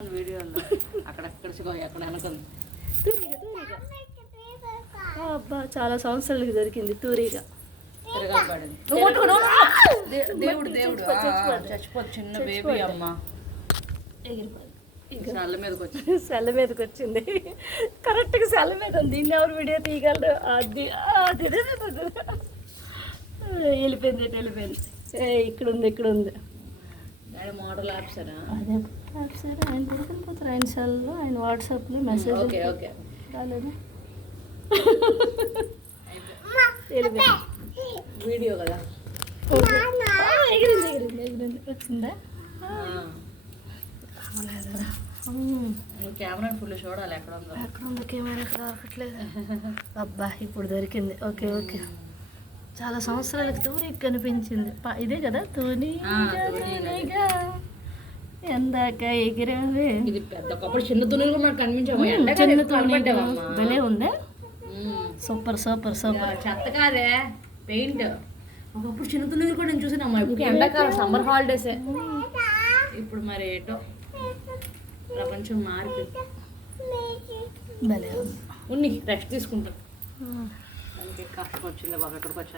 వీడియోలో అక్కడెక్కడ అక్కడ వెనకుంది అబ్బా చాలా సంవత్సరాలకి దొరికింది తూరిగా దేవుడు దేవుడు చచ్చిపోదు చిన్న బేబీ అమ్మ సెల్ల మీదకి వచ్చింది కరెక్ట్గా సెల్ల మీద ఉంది దీన్ని ఎవరు వీడియో తీయగలరు అది వెళ్ళిపోయింది ఇక్కడ ఉంది మోడల్ ఆప్సరా అదే ఆప్సరా ఆయన తెలిసిపోతారు ఆయన సెల్లో ఆయన వాట్సాప్లో మెసేజ్ రాలేదు వీడియో కదా ఎగిరింది వచ్చిందా కెమెరా ఫుల్ చూడాలి ఎక్కడ ఉంది కెమెరా దొరకట్లేదు అబ్బా ఇప్పుడు దొరికింది ఓకే చాలా సంవత్సరాలకు తూరి కనిపించింది ఇదే కదా తూనిగా ఎందాక ఎగిరావే ఇది పెద్ద ఒకప్పుడు చిన్న తుణులు కూడా మనకు కనిపించాము చిన్న తూని భలే ఉందే సూపర్ చెత్త కాదే పెయింట్ ఒకప్పుడు చిన్న తుణులు కూడా నేను చూసినమ్మా ఇప్పుడు ఎండాకాలం సమ్మర్ హాలిడేసే ఇప్పుడు మరి ఏటో ప్రపంచం మారిపోయింది భలే ఉన్ని రెస్ట్ తీసుకుంటాం అందుకే కష్టం వచ్చింది బాబు ఎక్కడికి వచ్చా